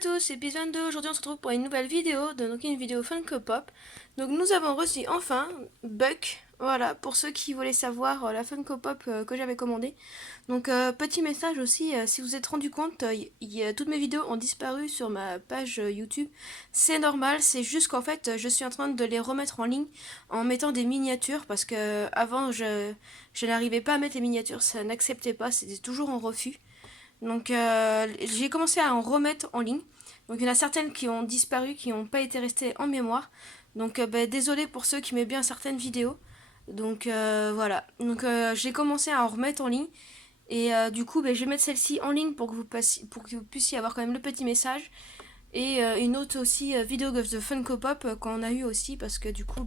tous, c'est épisode 2. Aujourd'hui on se retrouve pour une nouvelle vidéo, donc une vidéo Funko Pop. Donc nous avons reçu enfin Buck, voilà, pour ceux qui voulaient savoir la Funko Pop que j'avais commandée. Donc petit message aussi, si vous êtes rendu compte, toutes mes vidéos ont disparu sur ma page YouTube. C'est normal, c'est juste qu'en fait je suis en train de les remettre en ligne en mettant des miniatures parce que avant je n'arrivais pas à mettre les miniatures, ça n'acceptait pas, c'était toujours en refus. Donc j'ai commencé à en remettre en ligne. Donc il y en a certaines qui ont disparu, qui n'ont pas été restées en mémoire. Donc désolé pour ceux qui mettent bien certaines vidéos. Donc voilà. Donc j'ai commencé à en remettre en ligne. Et du coup je vais mettre celle-ci en ligne pour que vous puissiez avoir quand même le petit message. Et une autre aussi vidéo de Funko Pop qu'on a eu aussi parce que du coup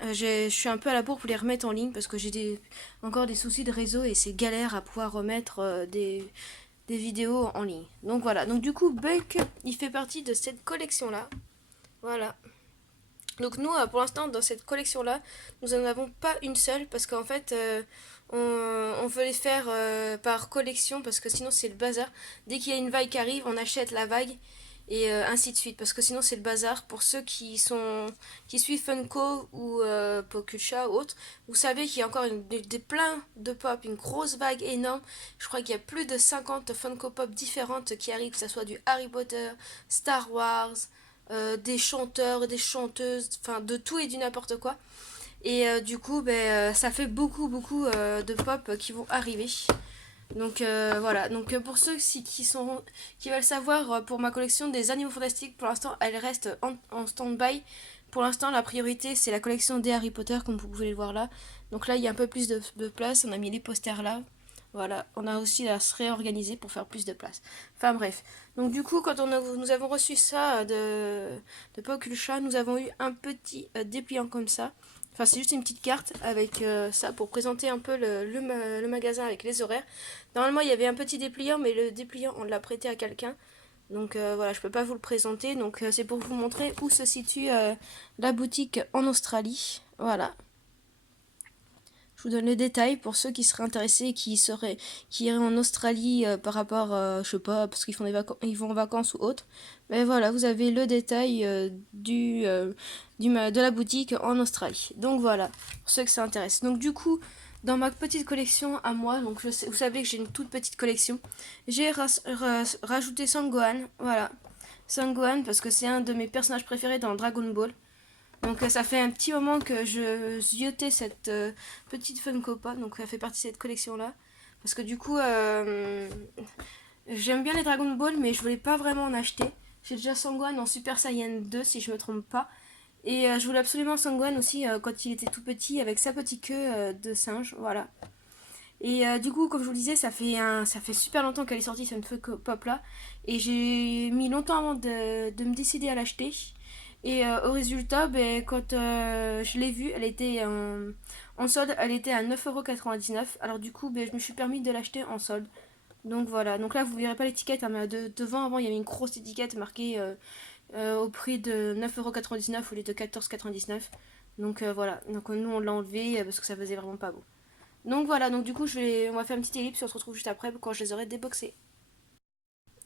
je suis un peu à la bourre pour les remettre en ligne parce que encore des soucis de réseau et c'est galère à pouvoir remettre des vidéos en ligne. Donc voilà, donc du coup Buck il fait partie de cette collection là. Voilà. Donc nous pour l'instant dans cette collection là, nous n'en avons pas une seule parce qu'en fait on veut les faire par collection parce que sinon c'est le bazar. Dès qu'il y a une vague qui arrive, on achète la vague et ainsi de suite parce que sinon c'est le bazar. Pour ceux qui suivent Funko ou Pokusha ou autre, vous savez qu'il y a encore des plein de pop, une grosse vague énorme. Je crois qu'il y a plus de 50 Funko Pop différentes qui arrivent, que ce soit du Harry Potter, Star Wars, des chanteurs, des chanteuses, enfin de tout et du n'importe quoi. Et du coup ça fait beaucoup de pop qui vont arriver. Donc voilà, donc pour ceux qui veulent savoir pour ma collection des animaux fantastiques, pour l'instant elle reste en stand-by. Pour l'instant la priorité c'est la collection des Harry Potter comme vous pouvez le voir là. Donc là il y a un peu plus de place, on a mis les posters là. Voilà, on a aussi à se réorganiser pour faire plus de place. Enfin bref. Donc du coup, nous avons reçu ça de Pokulcha, nous avons eu un petit dépliant comme ça. Enfin, c'est juste une petite carte avec ça pour présenter un peu le magasin avec les horaires. Normalement, il y avait un petit dépliant, mais le dépliant, on l'a prêté à quelqu'un. Donc voilà, je peux pas vous le présenter. Donc c'est pour vous montrer où se situe la boutique en Australie. Voilà. Je vous donne les détails pour ceux qui seraient intéressés et qui iraient en Australie par rapport, je sais pas, parce qu'ils ils vont en vacances ou autre. Mais voilà, vous avez le détail de la boutique en Australie. Donc voilà, pour ceux que ça intéresse. Donc du coup, dans ma petite collection à moi, donc vous savez que j'ai une toute petite collection, j'ai rajouté Sangohan, voilà. Sangohan parce que c'est un de mes personnages préférés dans Dragon Ball. Donc ça fait un petit moment que je ziotais cette petite Funko Pop, donc ça fait partie de cette collection là. Parce que du coup, j'aime bien les Dragon Ball, mais je voulais pas vraiment en acheter. J'ai déjà Sangohan en Super Saiyan 2 si je me trompe pas. Et je voulais absolument Sangohan aussi quand il était tout petit avec sa petite queue de singe, voilà. Et du coup, comme je vous le disais, ça fait super longtemps qu'elle est sortie cette Funko Pop là. Et j'ai mis longtemps avant de me décider à l'acheter. Et au résultat, quand je l'ai vue, elle était en solde, elle était à 9,99 €. Alors du coup, je me suis permis de l'acheter en solde. Donc voilà, donc là vous verrez pas l'étiquette, hein, mais devant avant il y avait une grosse étiquette marquée au prix de 9,99 € au lieu de 14,99 €. Donc voilà, donc nous on l'a enlevé parce que ça faisait vraiment pas beau. Donc voilà, donc du coup on va faire une petite ellipse et on se retrouve juste après quand je les aurai déboxés.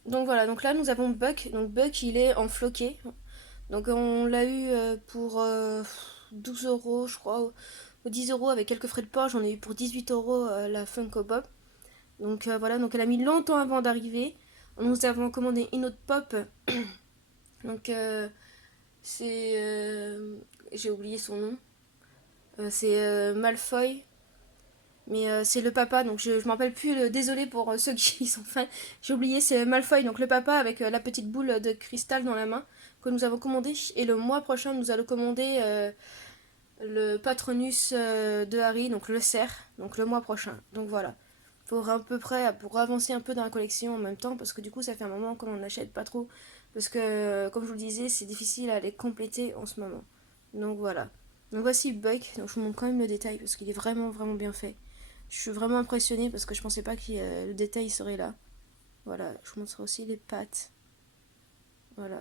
Donc voilà, donc là nous avons Buck, donc Buck il est en floqué. Donc on l'a eu pour 12 € je crois, ou 10 € avec quelques frais de port. J'en ai eu pour 18 € la Funko Pop. Donc voilà, donc elle a mis longtemps avant d'arriver. Nous avons commandé une autre pop. Donc c'est... j'ai oublié son nom. C'est Malfoy. Mais c'est le papa, donc je m'en rappelle plus. Désolé pour ceux qui sont fans. J'ai oublié, c'est Malfoy, donc le papa avec la petite boule de cristal dans la main que nous avons commandé. Et le mois prochain, nous allons commander le Patronus de Harry, donc le cerf, donc le mois prochain. Donc voilà. Pour à peu près, pour avancer un peu dans la collection en même temps, parce que du coup, ça fait un moment qu'on n'achète pas trop. Parce que, comme je vous le disais, c'est difficile à les compléter en ce moment. Donc voilà. Donc voici Buck. Donc je vous montre quand même le détail parce qu'il est vraiment bien fait. Je suis vraiment impressionnée parce que je pensais pas que le détail serait là. Voilà, je vous montre aussi les pattes. Voilà,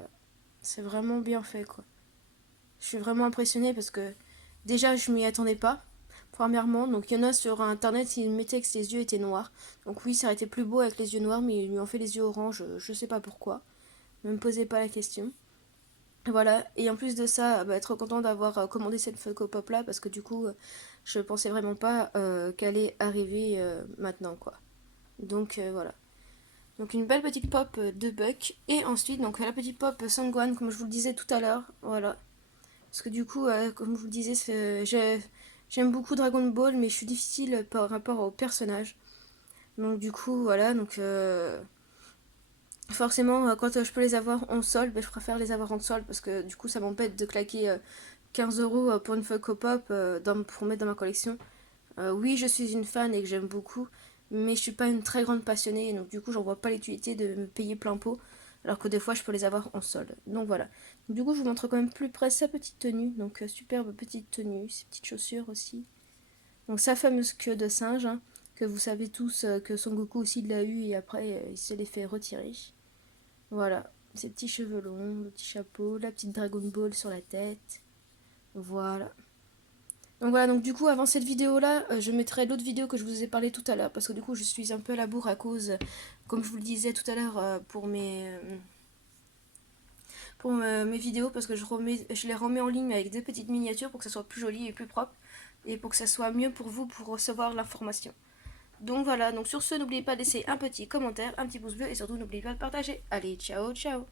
c'est vraiment bien fait quoi. Je suis vraiment impressionnée parce que déjà je m'y attendais pas. Premièrement, donc il y en a sur internet, ils mettaient que ses yeux étaient noirs. Donc oui, ça aurait été plus beau avec les yeux noirs, mais ils lui ont fait les yeux orange, je sais pas pourquoi. Ne me posez pas la question. Voilà, et en plus de ça, être content d'avoir commandé cette Funko Pop là, parce que du coup, je pensais vraiment pas qu'elle allait arriver maintenant, quoi. Donc voilà. Donc une belle petite pop de Buck, et ensuite, donc la petite pop Sangwan, comme je vous le disais tout à l'heure, voilà. Parce que du coup, comme je vous le disais, j'aime beaucoup Dragon Ball, mais je suis difficile par rapport au personnage. Donc du coup, voilà, donc forcément, quand je peux les avoir en solde, je préfère les avoir en solde parce que du coup, ça m'empêche de claquer 15 € pour une Funko Pop pour mettre dans ma collection. Oui, je suis une fan et que j'aime beaucoup, mais je suis pas une très grande passionnée, donc du coup, j'en vois pas l'utilité de me payer plein pot, alors que des fois, je peux les avoir en solde. Donc voilà. Du coup, je vous montre quand même plus près sa petite tenue, donc superbe petite tenue, ses petites chaussures aussi. Donc sa fameuse queue de singe, hein, que vous savez tous que Son Goku aussi l'a eu et après il se les fait retirer. Voilà, ses petits cheveux longs, le petit chapeau, la petite Dragon Ball sur la tête. Voilà. Donc voilà, donc du coup, avant cette vidéo-là, je mettrai l'autre vidéo que je vous ai parlé tout à l'heure, parce que du coup, je suis un peu à la bourre à cause, comme je vous le disais tout à l'heure, pour mes vidéos, parce que je les remets en ligne avec des petites miniatures pour que ça soit plus joli et plus propre, et pour que ça soit mieux pour vous pour recevoir l'information. Donc voilà, donc sur ce, n'oubliez pas de laisser un petit commentaire, un petit pouce bleu, et surtout n'oubliez pas de partager. Allez, ciao, ciao!